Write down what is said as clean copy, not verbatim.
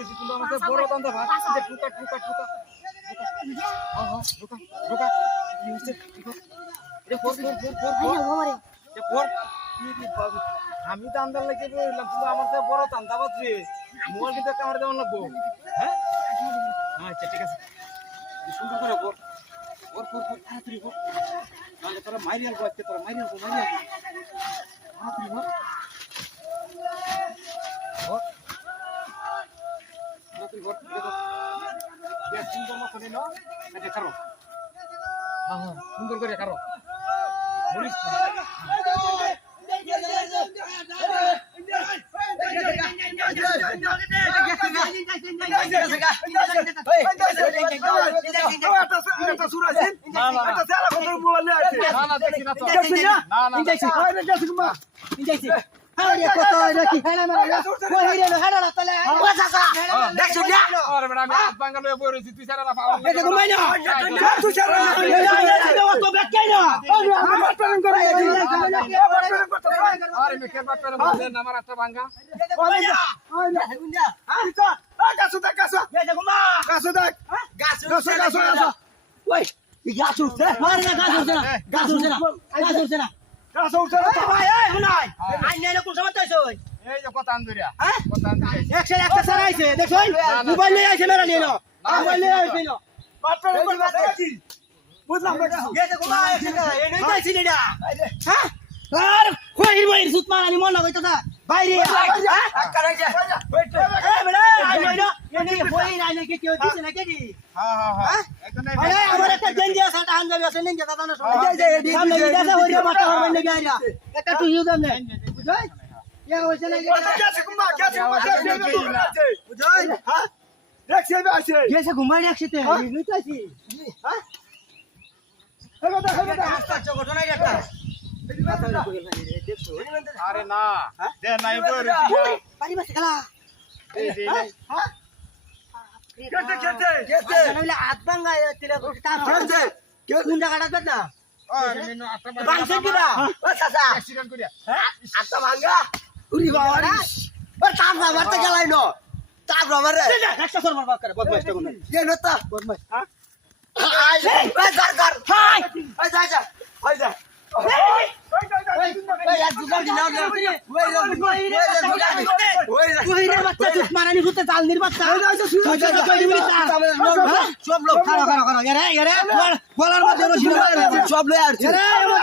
হইছি কিন্তু আমাদের বড় দান্দা ভাত টুকা টুকা টুকা হ্যাঁ টুকা টুকা কি হইছে এটা ফোর আমি দান্দার লাগে বললাম কিন্তু আমার তো বড় দান্দা বাদ রে মোবাইল কিন্তু কামার দেওয়া লাগবো হ্যাঁ আচ্ছা ঠিক আছে সুন্দর করে ফোর ফোর ফোর ফোর তাড়াতাড়ি ফোর নাহলে তোরা মাইরিয়াল গো আজকে তোরা মাইরিয়াল তাড়াতাড়ি ফোর সুন্দর করে কারো বলিস ঘুমাই একসাথে আরে না দে নাই পারি মাছ খেলা কেটে কেটে কেটে নইলে হাত ভাঙা তিলা কাজ হচ্ছে কে কোন জায়গাটা না আরে মেনু আটা ভাঙছে কিবা ও চাচা অ্যাক্সিডেন্ট করিয়া হ্যাঁ আটা ভাঙা উরি বাবা ও তাপ বাবাতে গেলাই ন তাপ বাবারে একটা সর মার করে বদমাইশটা কোন এ নতা বদমাইশ হ্যাঁ আই কর কর হাই আই যা যা আই যা সব লোক